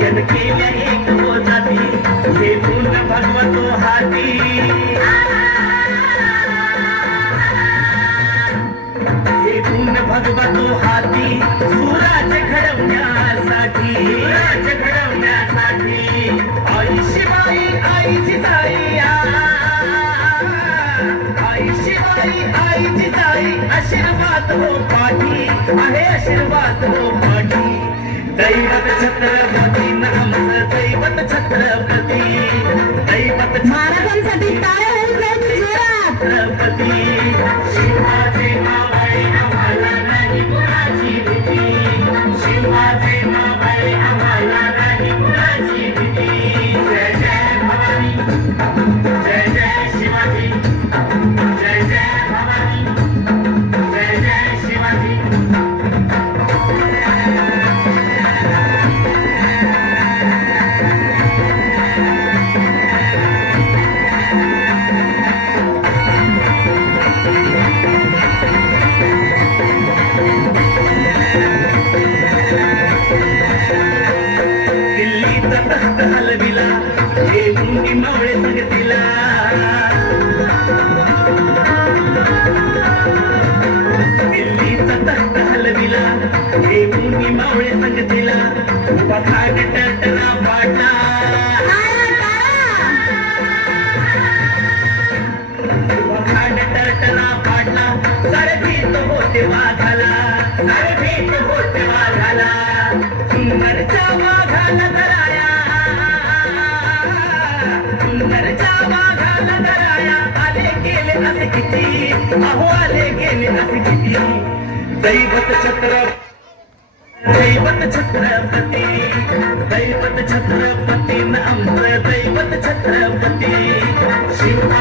जन केल्या एक हो जाती हे गुण भगवतो हाती हे गुण भगवतो हाती सुराज घडवण्यासाठी आई शिवाई आईची जाई आई शिवाई आईची जाई आशीर्वाद हो पाठी आहे आशीर्वाद हो पाठी दैवत छत्रपती नमः दैवत छत्रपती दैवत महाराजांसाठी टाळ्या होऊन जाईल जोरात. छत्रपती शिवाजी मावळे आम्हाला नाही कुणाची भीती शिवाजी मावळे आम्हाला नाही कुणाची भीती जय जय भवानी जय जय शिवाजी जय जय भवानी जय जय शिवाजी दिल्लीचा तख्त हलविला हे मुंडी मावळे संगतीला दिल्लीचा तख्त हलविला हे मुंडी मावळे संगतीला पखाड टर्टना पाडला पखाड टर्टना पाडला सारखीच होते वाघाला सारखीच होते वाघाला सुंदरच्या वाघाला धराया सुंदरच्या वाघाला धराया आले गेले असे किती अहो आले गेले असे किती दैवत छत्रपती दैवत छत्रपती न आमचं दैवत छत्रपती शिवा